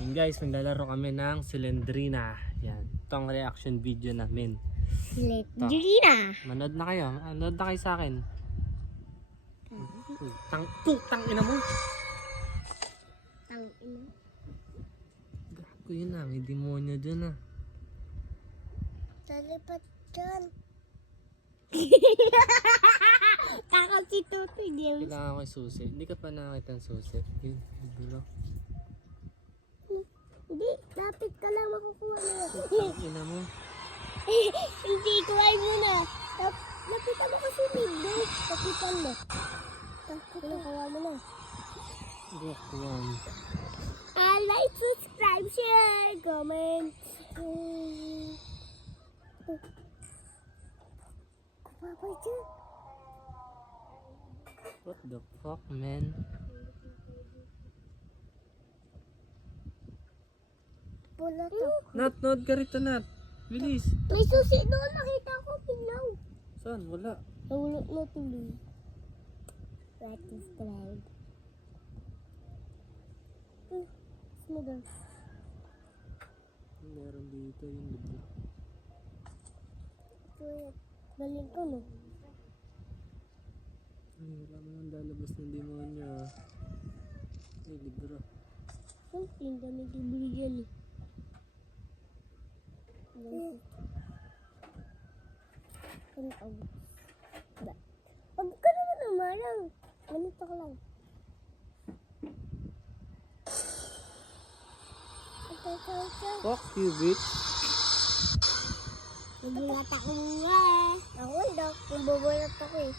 Yun guys, maglalaro kami ng Slendrina. Yan. Ito ang reaction video namin. Slendrina. Manood na kayo. Manood na kayo sa akin. Putang ina mo. Tang ina. Gago yun ah. May demonyo dyan ah. Talipat dyan. Takot si Tutoy, James. Kailangan ko yung susi. Hindi ka pa nakakita ng susi. Yun. Dulo. Hindi, lapit ka lang makukuha na. Putang ina mo. Hindi, kuhain mo na. Lapitan mo kasi hindi. Lapitan mo. Kinukuha mo na. Bukwang. Like, subscribe, share, comment. Papa dyan. What the fuck, man? Pula to. Nat, nood ka rito, Nat. Bilis. May susi doon. Nakita ko pilaw. Saan? Wala. Nahulog na tuloy. Like, subscribe. Sino doon? Meron dito yung libro. Galing ko, no? Ay, wala mo nang lalabas ng demonyo. Ay, libro. Ang tinda may libro dyan, eh. Pag ka naman namarang. Ganito ka lang. Fuck you, bitch. Nabulat ako nga eh. Ako, kung bubulat ako eh.